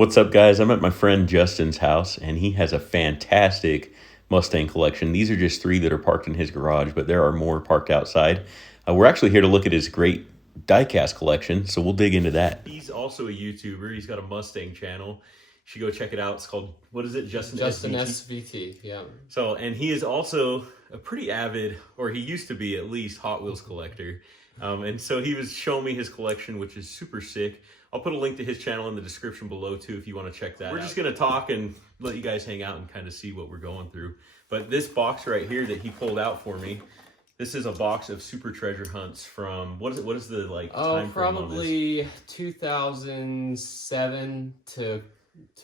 What's up, guys? I'm at my friend Justin's house, and he has a fantastic Mustang collection. These are just three that are parked in his garage, but there are more parked outside. We're actually here to look at his great diecast collection, so we'll dig into that. He's also a YouTuber. He's got a Mustang channel. You should go check it out. It's called, what is it? Justin SVT, yeah. So, and he is also a pretty avid, or he used to be at least, Hot Wheels collector. And so he was showing me his collection, which is super sick. I'll put a link to his channel in the description below too if you want to check that out. We're just going to talk and let you guys hang out and kind of see what we're going through. But this box right here that he pulled out for me, this is a box of super treasure hunts from, what is the like time frame on this? Probably 2007 to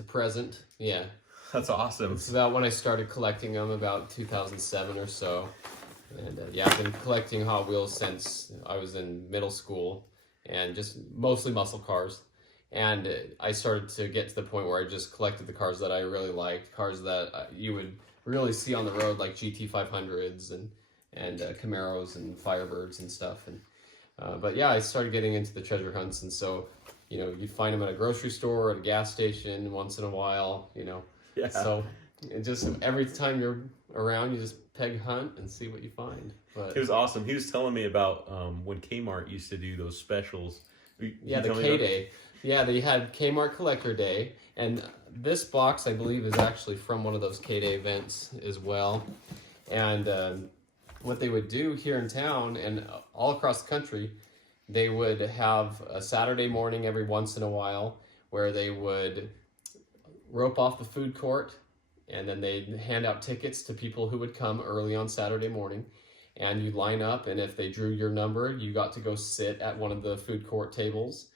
present. Yeah. That's awesome. It's about when I started collecting them, about 2007 or so. And yeah, I've been collecting Hot Wheels since I was in middle school, and just mostly muscle cars. And I started to get to the point where I just collected the cars that I really liked, cars that you would really see on the road, like GT500s and Camaros and Firebirds and stuff. And but yeah, I started getting into the treasure hunts, and so you'd find them at a grocery store, at a gas station, once in a while. Yeah. So it just every time you're around, you just peg hunt and see what you find. But it was awesome. He was telling me about when Kmart used to do those specials. Yeah, the K-Day. Yeah, they had Kmart Collector Day, and this box, I believe, is actually from one of those K-Day events as well. And what they would do here in town and all across the country, they would have a Saturday morning every once in a while where they would rope off the food court, and then they'd hand out tickets to people who would come early on Saturday morning. And you'd line up, and if they drew your number, you got to go sit at one of the food court tables.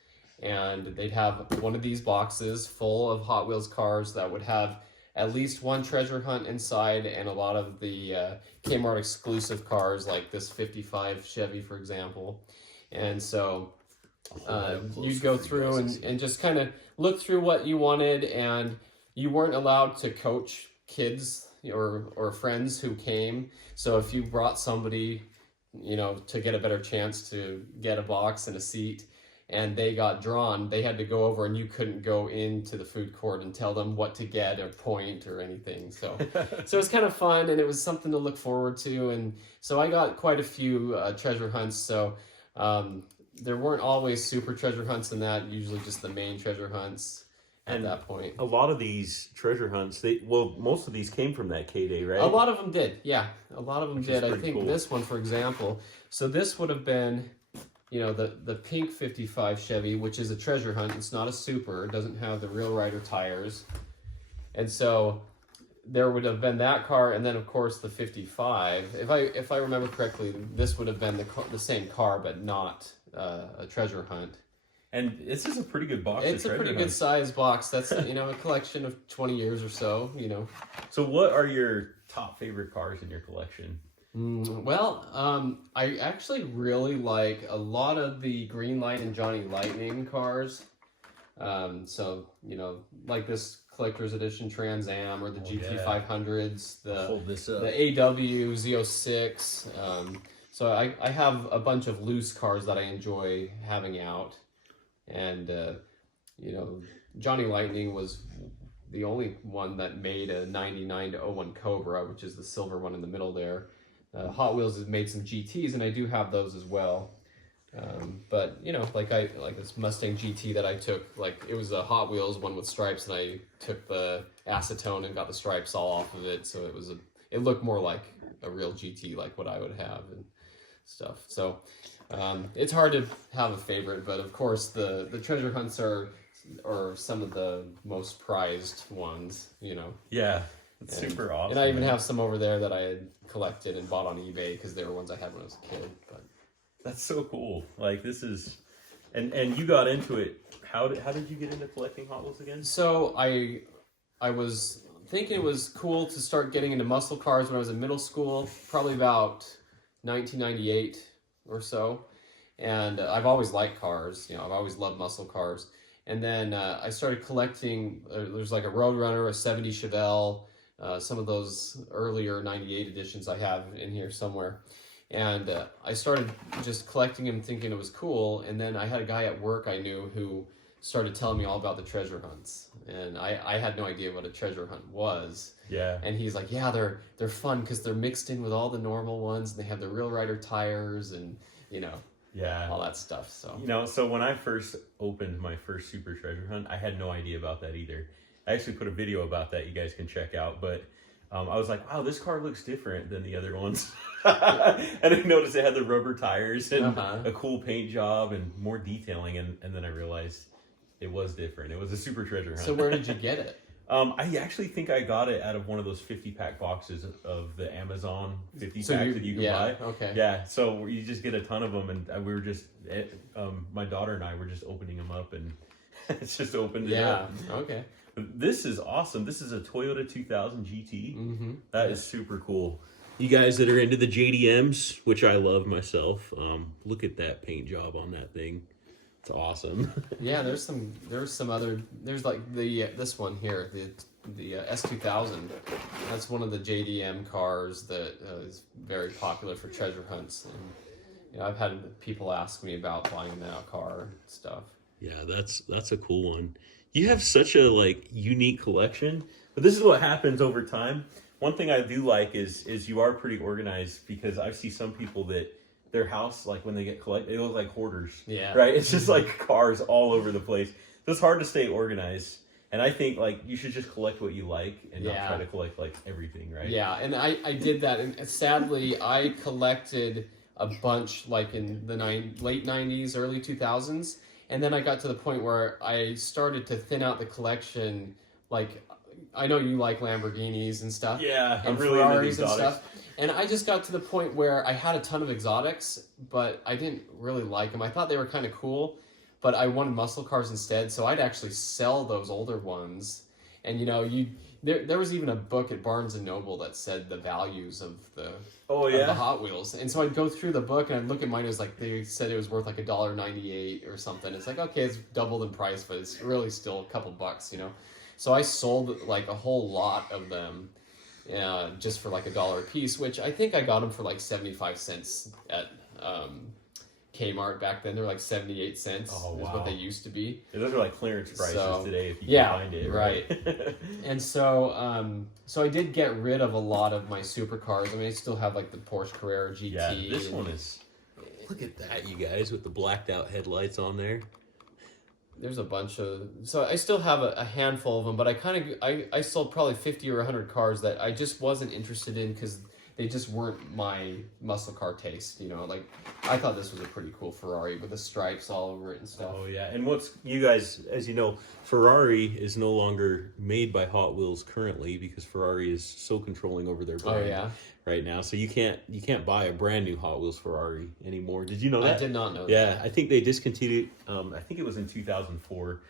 And they'd have one of these boxes full of Hot Wheels cars that would have at least one treasure hunt inside, and a lot of the Kmart exclusive cars, like this 55 Chevy, for example. And so you'd go through and just kind of look through what you wanted, and you weren't allowed to coach kids or friends who came. So if you brought somebody, to get a better chance to get a box and a seat, and they got drawn, they had to go over, and you couldn't go into the food court and tell them what to get or point or anything. So so it was kind of fun, and it was something to look forward to. And so I got quite a few treasure hunts. So there weren't always super treasure hunts in that, usually just the main treasure hunts. At that point, a lot of these treasure hunts, most of these came from that K-Day, right? A lot of them did, yeah. A lot of them did. I think cool. This one, for example, so this would have been, the pink 55 Chevy, which is a treasure hunt. It's not a super. It doesn't have the Real Rider tires. And so there would have been that car, and then, of course, the 55. If I remember correctly, this would have been the same car, but not a treasure hunt. And this is a pretty good box. It's a pretty good size box. That's a collection of 20 years or so. So what are your top favorite cars in your collection? I actually really like a lot of the Green Light and Johnny Lightning cars. So like this collector's edition Trans Am, or the GT500s, the AW Z06. So I have a bunch of loose cars that I enjoy having out. And, Johnny Lightning was the only one that made a 99 to 01 Cobra, which is the silver one in the middle there. Hot Wheels has made some GTs, and I do have those as well. But, like this Mustang GT that I took, it was a Hot Wheels one with stripes, and I took the acetone and got the stripes all off of it. So it looked more like a real GT, like what I would have and stuff. So it's hard to have a favorite, but of course the treasure hunts are some of the most prized ones, Yeah, it's super awesome. And I even have some over there that I had collected and bought on eBay because they were ones I had when I was a kid. But that's so cool. Like, this is, and you got into it. How did you get into collecting Hot Wheels again? So I was thinking it was cool to start getting into muscle cars when I was in middle school, probably about 1998 or so. And I've always liked cars. I've always loved muscle cars. And then I started collecting, there's like a Roadrunner, a 70 Chevelle, some of those earlier 98 editions I have in here somewhere. And I started just collecting them, thinking it was cool. And then I had a guy at work I knew who started telling me all about the treasure hunts, and I had no idea what a treasure hunt was. Yeah. And he's like, yeah, they're fun because they're mixed in with all the normal ones, and they have the Real Rider tires, and Yeah. all that stuff. So so when I first opened my first super treasure hunt, I had no idea about that either. I actually put a video about that you guys can check out, but I was like, wow, this car looks different than the other ones. And I noticed it had the rubber tires and a cool paint job and more detailing, and then I realized it was different. It was a super treasure hunt. So where did you get it? I actually think I got it out of one of those 50-pack boxes of the Amazon 50-packs that you can buy. Okay. Yeah, so you just get a ton of them, and we were just, my daughter and I were just opening them up, and it's just opened it up. Yeah, okay. But this is awesome. This is a Toyota 2000 GT. Mm-hmm. That is super cool. You guys that are into the JDMs, which I love myself, look at that paint job on that thing. It's awesome. Yeah, there's some other, there's like this one here, the S2000. That's one of the JDM cars that is very popular for treasure hunts, and I've had people ask me about buying that car and stuff. Yeah, that's a cool one. You have such a unique collection, but this is what happens over time. One thing I do like is you are pretty organized, because I see some people that their house, like when they get collected, it looks like hoarders. Yeah. Right? It's just like cars all over the place. So it's hard to stay organized. And I think you should just collect what you like and not try to collect everything, right? Yeah, and I did that, and sadly I collected a bunch in the late 90s, early 2000s, and then I got to the point where I started to thin out the collection. I know you like Lamborghinis and stuff. Yeah, and I'm really Ferraris into and exotics. stuff. And I just got to the point where I had a ton of exotics, but I didn't really like them. I thought they were kind of cool, but I wanted muscle cars instead. So I'd actually sell those older ones. And there was even a book at Barnes and Noble that said the values of the Hot Wheels. And so I'd go through the book and I'd look at mine. It was they said it was worth $1.98 or something. It's okay, it's doubled in price, but it's really still a couple bucks, So I sold a whole lot of them. Just for $1 a piece, which I think I got them for 75 cents at Kmart back then. They were 78 cents is what they used to be. Yeah, those are clearance prices today if you can find it. Right. And so I did get rid of a lot of my supercars. I mean, I still have the Porsche Carrera GT. Yeah, this one is, look at that, you guys, with the blacked out headlights on there. There's a bunch of, so I still have a handful of them, but I sold probably 50 or 100 cars that I just wasn't interested in because they just weren't my muscle car taste. I thought this was a pretty cool Ferrari with the stripes all over it and stuff. Oh yeah, and you guys, as you know, Ferrari is no longer made by Hot Wheels currently, because Ferrari is so controlling over their brand right now. So you can't buy a brand new Hot Wheels Ferrari anymore. Did you know that? I did not know that. Yeah, I think they discontinued. I think it was in 2004.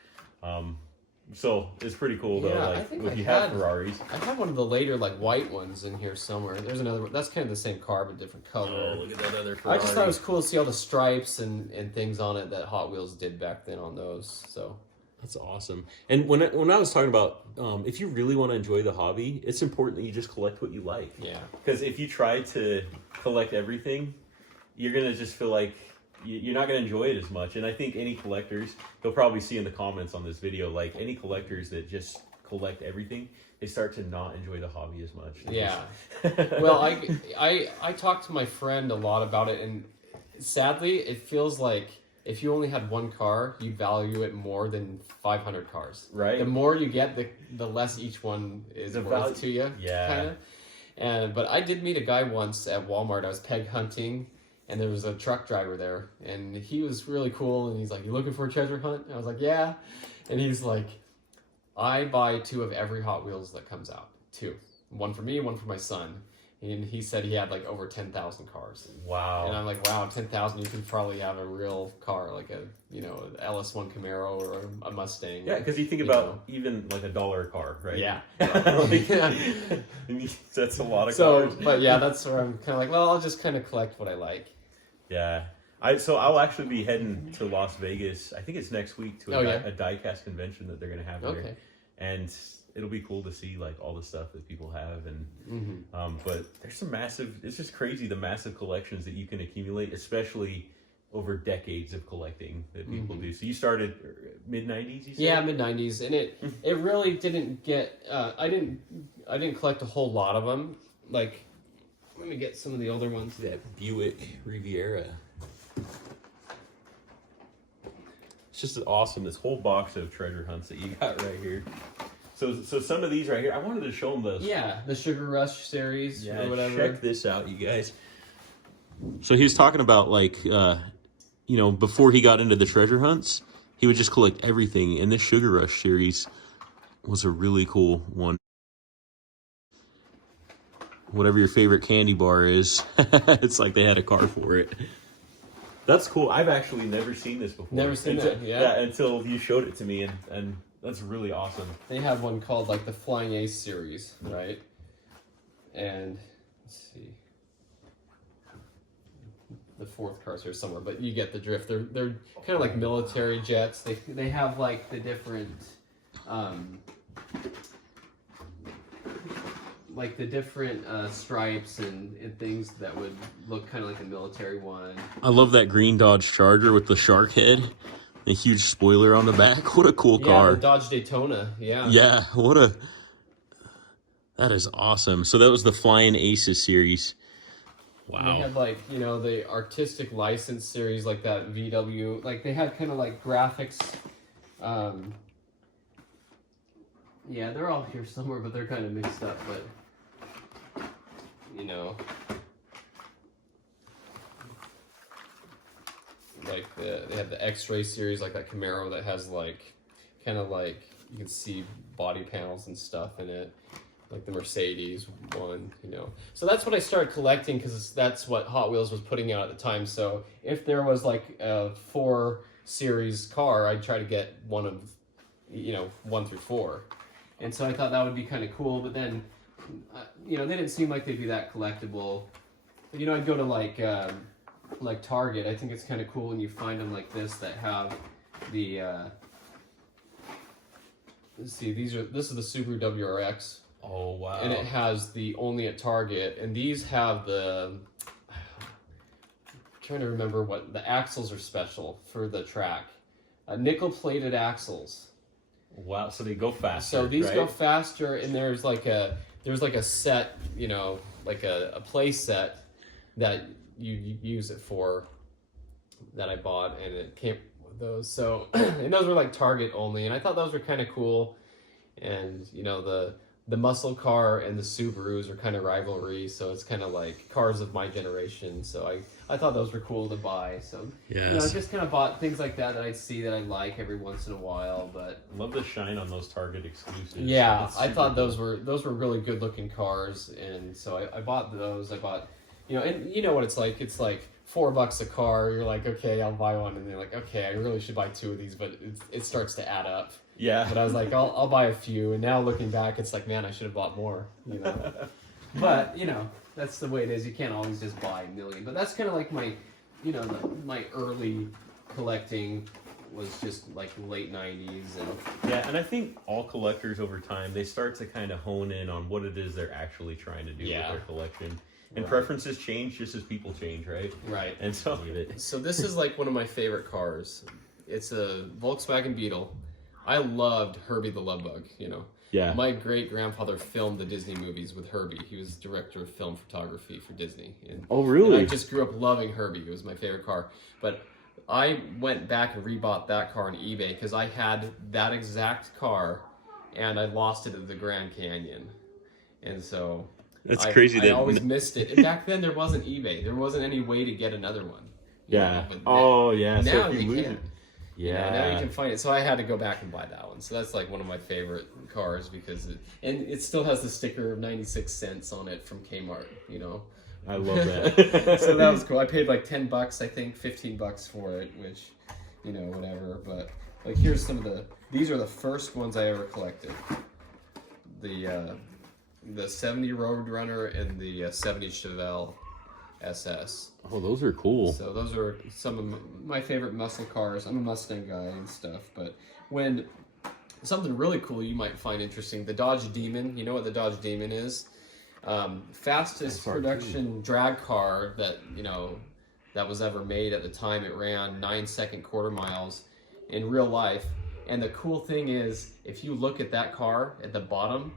So it's pretty cool though. I think if you have Ferraris. I have one of the later white ones in here somewhere. There's another one. That's kind of the same car but different color. Oh, look at that other Ferrari. I just thought it was cool to see all the stripes and things on it that Hot Wheels did back then on those. So that's awesome. And when I was talking about if you really want to enjoy the hobby, it's important that you just collect what you like. Yeah. Because if you try to collect everything, you're gonna just feel like you're not going to enjoy it as much. And I think any collectors, you'll probably see in the comments on this video, any collectors that just collect everything, they start to not enjoy the hobby as much. Yeah. Well, I talked to my friend a lot about it, and sadly, it feels like if you only had one car, you value it more than 500 cars. Right. The more you get, the less each one is worth to you. Yeah. But I did meet a guy once at Walmart. I was peg hunting. And there was a truck driver there, and he was really cool, and he's like, "You looking for a treasure hunt?" And I was like, "Yeah." And he's like, "I buy 2 of every Hot Wheels that comes out. 2. One for me, one for my son." And he said he had over 10,000 cars. Wow. And I'm like, wow, 10,000, you can probably have a real car, an LS1 Camaro or a Mustang. Yeah, because you think about even $1 a car, right? Yeah. That's a lot of cars. But yeah, that's where I'm kind of I'll just kind of collect what I like. Yeah. I'll actually be heading to Las Vegas. I think it's next week to a diecast convention that they're going to have there. And it'll be cool to see all the stuff that people have, and but there's some massive, it's just crazy the massive collections that you can accumulate, especially over decades of collecting that people do. So you started mid-90s, you said? Yeah, mid-90s, and it really didn't get. I didn't collect a whole lot of them. Like, let me get some of the older ones. That Buick Riviera. It's just awesome. This whole box of treasure hunts that you got right here. So some of these right here, I wanted to show them those. Yeah, the Sugar Rush series or whatever. Check this out, you guys. So he was talking about like. You know, before he got into the treasure hunts, he would just collect everything. And this Sugar Rush series was a really cool one. Whatever your favorite candy bar is, it's like they had a car for it. That's cool. I've actually never seen this before. Never seen that, yeah. Until you showed it to me, and that's really awesome. They have one called like the Flying Ace series, right? And let's see. The fourth car's here somewhere, but you get the drift. They're kind of like military jets. They have like the different stripes and things that would look kind of like a military one. I love that green Dodge Charger with the shark head, a huge spoiler on the back. What a cool car! Yeah, the Dodge Daytona. Yeah. Yeah, that is awesome. So that was the Flying Aces series. Wow. They had like, you know, the artistic license series like that VW. Like they had kind of like graphics. Yeah, they're all here somewhere, but they're kind of mixed up. But, you know, like they have the X-Ray series, like that Camaro that has like, kind of like, you can see body panels and stuff in it. Like the Mercedes one, you know. So that's what I started collecting because that's what Hot Wheels was putting out at the time. So if there was like a 4 series car, I'd try to get one of, you know, 1 through 4. And so I thought that would be kind of cool. But then, you know, they didn't seem like they'd be that collectible. But, you know, I'd go to like Target. I think it's kind of cool when you find them like this that have the, let's see, this is the Subaru WRX. Oh, wow. And it has the only at Target, and these have the, I'm trying to remember what, the axles are special for the track. Nickel-plated axles. Wow, so they go faster, So these right? go faster, and there's like a set, you know, like a play set that you use it for that I bought, and it came with those. So, and those were like Target only, and I thought those were kind of cool. And, you know, the muscle car and the Subarus are kind of rivalry, so it's kind of like cars of my generation. So I thought those were cool to buy. So yes. You know, I just kind of bought things like that I see that I like every once in a while. But love the shine on those Target exclusives. Yeah, I thought those were really good looking cars, and so I bought those. I bought, you know, and you know what it's like. It's like $4 a car. You're like, okay, I'll buy one, and they're like, okay, I really should buy 2 of these, but it starts to add up. Yeah. But I was like, I'll buy a few, and now looking back, it's like, man, I should have bought more, you know. But you know, that's the way it is. You can't always just buy a million. But that's kind of like my, you know, my early collecting was just like late 90s and yeah, and I think all collectors over time, they start to kind of hone in on what it is they're actually trying to do with their collection. And preferences change just as people change, right? Right. And so this is like one of my favorite cars. It's a Volkswagen Beetle. I loved Herbie the Love Bug, you know. Yeah. My great-grandfather filmed the Disney movies with Herbie. He was director of film photography for Disney. And, oh, really? And I just grew up loving Herbie. It was my favorite car. But I went back and rebought that car on eBay because I had that exact car and I lost it at the Grand Canyon. And so that's crazy. I always missed it. And back then there wasn't eBay. There wasn't any way to get another one. Yeah. Now, yeah. Now so if you lose it. Yeah, you know, now you can find it. So I had to go back and buy that one. So that's like one of my favorite cars because it still has the sticker of 96 cents on it from Kmart, you know. I love that. So that was cool. I paid like $10, I think, $15 for it, which, you know, whatever. But like here's some of these are the first ones I ever collected. The 70 Roadrunner and the 70 Chevelle SS. Oh, those are cool. So those are some of my favorite muscle cars. I'm a Mustang guy and stuff, but when something really cool you might find interesting, the Dodge Demon. You know what the Dodge Demon is? Fastest production drag car that, you know, that was ever made at the time. It ran 9-second quarter miles in real life. And the cool thing is, if you look at that car at the bottom,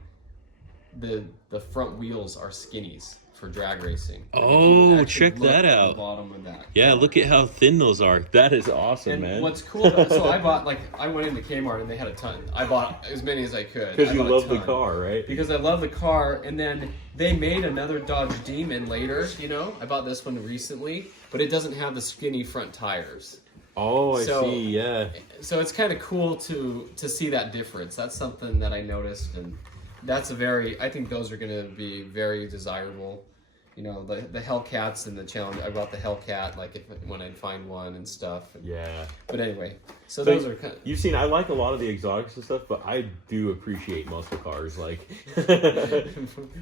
the front wheels are skinnies for drag racing. Oh, check that out. The bottom of that. Yeah, look at how thin those are. That is awesome, And man. what's cool, so I bought, like, I went into Kmart and they had a ton. I bought as many as I could. Because you bought a love the ton. car, right? Because I love the car, and then they made another Dodge Demon later, you know? I bought this one recently, but it doesn't have the skinny front tires. Oh, I So- see, yeah. So it's kind of cool to see that difference. That's something that I noticed, and that's I think those are going to be very desirable. You know, the Hellcats and the challenge. I bought the Hellcat, like, when I'd find one and stuff. Yeah. But anyway, so those are kind of... You've seen, I like a lot of the exotics and stuff, but I do appreciate muscle cars. Like,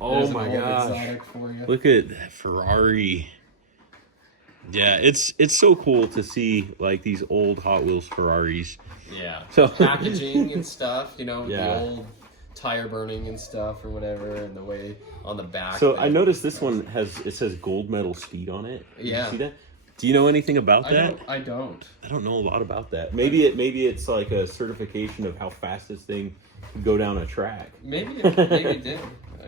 oh There's my an old gosh. exotic for you. Look at that Ferrari. Yeah, it's so cool to see, like, these old Hot Wheels Ferraris. Yeah. So- Packaging and stuff, you know, Yeah. the old tire burning and stuff or whatever, and the way on the back. So I noticed this one says gold medal speed on it. Did Yeah. you see that? Do you know anything about that? I don't. I don't know a lot about that. Maybe it's like a certification of how fast this thing can go down a track. Maybe it did.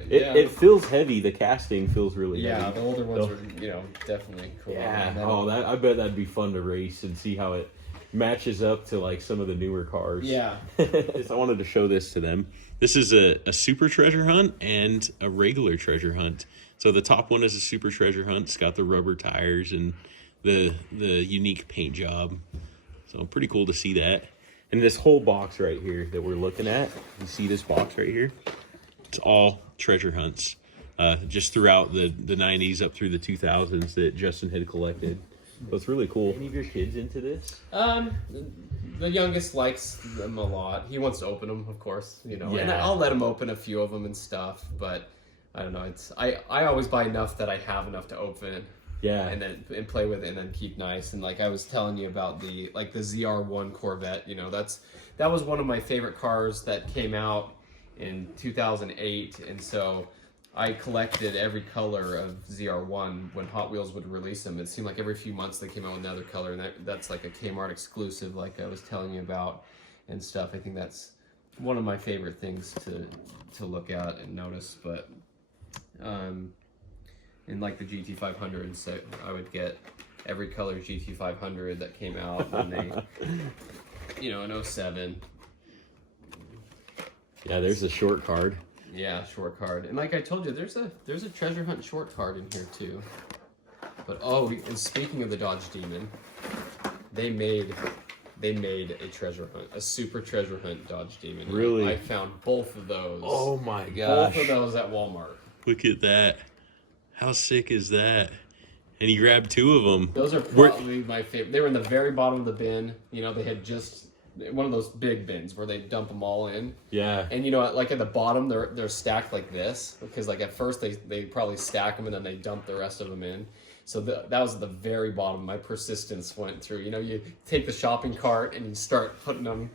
Yeah. It feels heavy. The casting feels really Yeah, heavy. the older ones are, you know, definitely cool. Yeah. And then- Oh, I bet that'd be fun to race and see how it matches up to like some of the newer cars. Yeah. So I wanted to show this to them. This is a super treasure hunt and a regular treasure hunt. So the top one is a super treasure hunt. It's got the rubber tires and the unique paint job. So pretty cool to see that. And this whole box right here that we're looking at, you see this box right here? It's all treasure hunts. Just throughout the 90s up through the 2000s that Justin had collected. So it's really cool. Any of your kids into this? The youngest likes them a lot. He wants to open them, of course, you know. And Yeah. I'll let him open a few of them and stuff, but I don't know. I always buy enough that I have enough to open. Yeah. And play with it and then keep nice. And like I was telling you about the ZR1 Corvette, you know, that was one of my favorite cars that came out in 2008, and so I collected every color of ZR1 when Hot Wheels would release them. It seemed like every few months they came out with another color, and that's like a Kmart exclusive, like I was telling you about and stuff. I think that's one of my favorite things to look at and notice. But in like the GT500, so I would get every color GT500 that came out when they, you know, in 07. Yeah, there's a short card. Yeah, short card. And like I told you, there's a treasure hunt short card in here too. But and speaking of the Dodge Demon, they made a treasure hunt, a super treasure hunt Dodge Demon. Really? I found both of those. Oh my Both gosh. of those at Walmart. Look at that. How sick is that? And he grabbed two of them. Those are probably my favorite. They were in the very bottom of the bin. You know, they had just one of those big bins where they dump them all in. Yeah. And you know, like at the bottom, they're stacked like this because like at first they probably stack them and then they dump the rest of them in. So that was at the very bottom. My persistence went through. You know, you take the shopping cart and you start putting them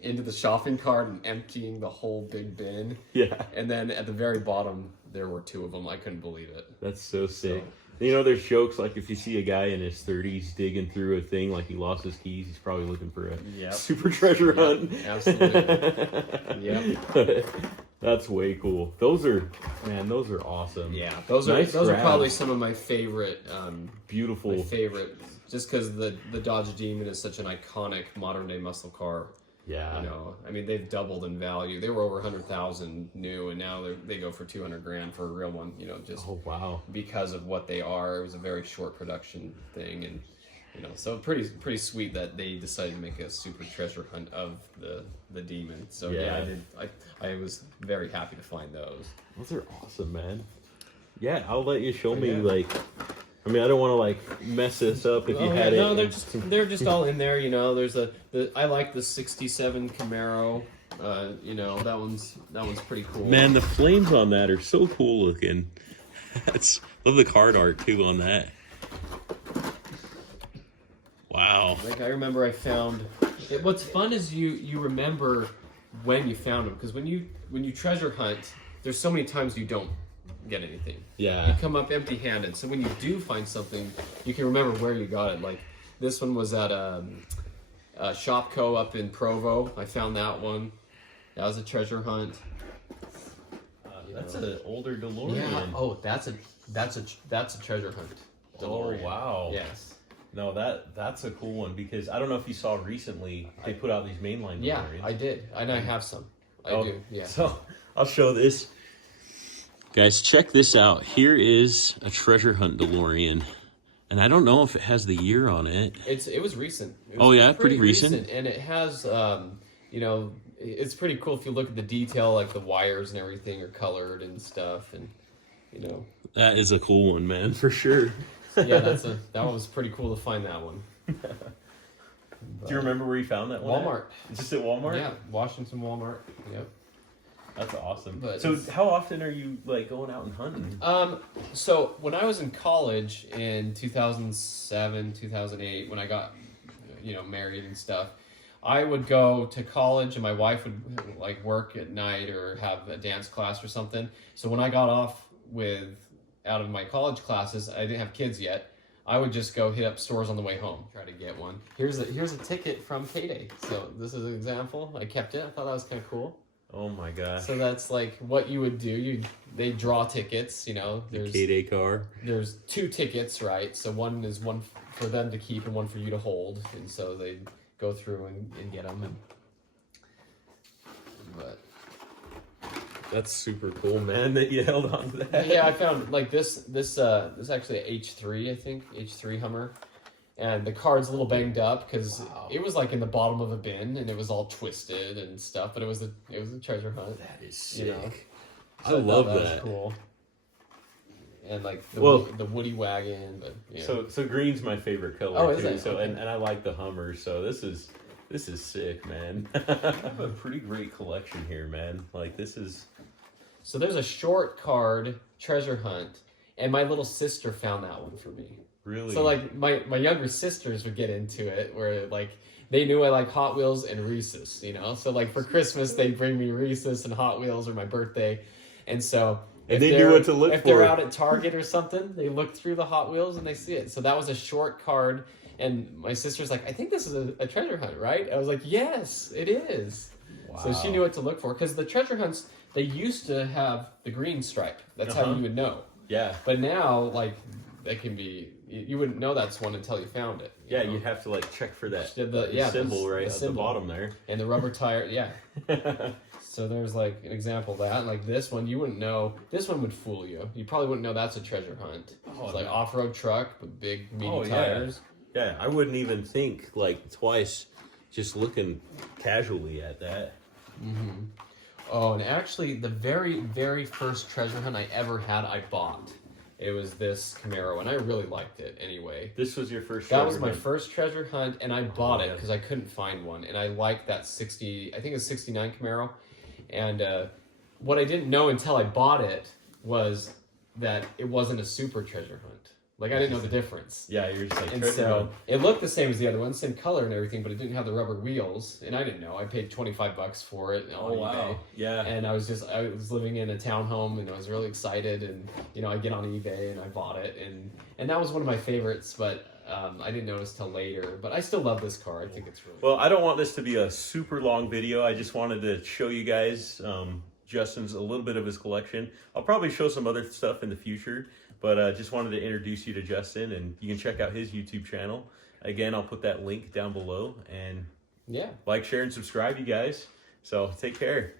into the shopping cart and emptying the whole big bin. Yeah. And then at the very bottom, there were two of them. I couldn't believe it. That's so sick. You know, there's jokes like if you see a guy in his 30s digging through a thing like he lost his keys, he's probably looking for a super treasure hunt. Absolutely. Yep. That's way cool. Those are awesome. Yeah, those Nice are grabs. probably some of my favorite. Beautiful. My favorite, just because the Dodge Demon is such an iconic modern day muscle car. Yeah. You know, I mean, they've doubled in value. They were over 100,000 new, and now they go for 200 grand for a real one. You know, just Oh wow. because of what they are. It was a very short production thing, and you know, so pretty sweet that they decided to make a super treasure hunt of the Demon. So Yeah. I was very happy to find those. Those are awesome, man. Yeah, I'll let you show me yeah. like. I mean, I don't want to like mess this up if you had it. No, they're just all in there. You know, there's I like the '67 Camaro. You know, that one's pretty cool. Man, the flames on that are so cool looking. Love the card art too on that. Wow. Like I remember I found. What's fun is you remember when you found them, because when you treasure hunt, there's so many times you don't get anything. Yeah. You come up empty-handed. So when you do find something, you can remember where you got it. Like this one was at Shopco up in Provo. I found that one. That was a treasure hunt. That's an older DeLorean. Yeah. Oh, that's a treasure hunt. DeLorean. Oh wow. Yes. No, that's a cool one because I don't know if you saw recently they put out these mainline DeLoreans. Yeah, I did, and I have some. I do. Yeah. So I'll show this. Guys, check this out. Here is a treasure hunt DeLorean. And I don't know if it has the year on it. It was recent. It was pretty recent. And it has, you know, it's pretty cool if you look at the detail, like the wires and everything are colored and stuff, and you know. That is a cool one, man, for sure. Yeah, that one was pretty cool to find that one. Do you remember where you found that one? Walmart. Just at Walmart? Yeah, Washington Walmart. Yep. That's awesome. But so how often are you like going out and hunting? So when I was in college in 2007, 2008, when I got, you know, married and stuff, I would go to college and my wife would like work at night or have a dance class or something. So when I got off out of my college classes, I didn't have kids yet. I would just go hit up stores on the way home, try to get one. Here's a ticket from Payday. So this is an example. I kept it. I thought that was kind of cool. Oh my gosh. So that's like what you would do. They draw tickets, you know. The K-Day car. There's 2 tickets, right? So one is one for them to keep and one for you to hold. And so they go through and get them. But that's super cool, man, that you held on to that. yeah, I found like this actually a H3, I think, H3 Hummer. And the card's a little banged up because it was like in the bottom of a bin and it was all twisted and stuff. But it was a treasure hunt. That is sick. You know? I love that. Was cool. And like the Woody wagon, but yeah. So green's my favorite color is too. it? So Okay. and I like the Hummer. So this is sick, man. I have a pretty great collection here, man. Like this is. So there's a short card treasure hunt, and my little sister found that one for me. Really? So like my younger sisters would get into it, where like they knew I like Hot Wheels and Reese's, you know. So like for Christmas they'd bring me Reese's and Hot Wheels, or my birthday, and so. And they knew what to look for. If they're out at Target or something, they look through the Hot Wheels and they see it. So that was a short card, and my sister's like, I think this is a treasure hunt, right? I was like, yes, it is. Wow. So she knew what to look for, because the treasure hunts, they used to have the green stripe. That's how you would know. Yeah. But now, like, that can be, you wouldn't know that's one until you found it. Yeah, you'd have to like check for that the symbol right at the bottom there. And the rubber tire, yeah. So there's like an example of that. Like this one, you wouldn't know. This one would fool you. You probably wouldn't know that's a treasure hunt. It's like off-road truck with big, meaty tires. Yeah, I wouldn't even think like twice just looking casually at that. Mm-hmm. Oh, and actually the very, very first treasure hunt I ever had, I bought. It was this Camaro, and I really liked it anyway. This was your first treasure hunt? That was my first treasure hunt, and I bought it because I couldn't find one. And I liked that 60, I think it's 69 Camaro. And what I didn't know until I bought it was that it wasn't a super treasure hunt. Like, I didn't know the difference. Yeah, you're just like, and so it looked the same as the other one, same color and everything, but it didn't have the rubber wheels. And I didn't know. I paid $25 for it on eBay. Wow. Yeah. And I was living in a townhome, and I was really excited. And, you know, I get on eBay and I bought it. And that was one of my favorites, but I didn't notice till later. But I still love this car. I think it's really Well, I don't want this to be a super long video. I just wanted to show you guys Justin's a little bit of his collection. I'll probably show some other stuff in the future. But just wanted to introduce you to Justin, and you can check out his YouTube channel. Again, I'll put that link down below, and yeah, like, share, and subscribe, you guys. So take care.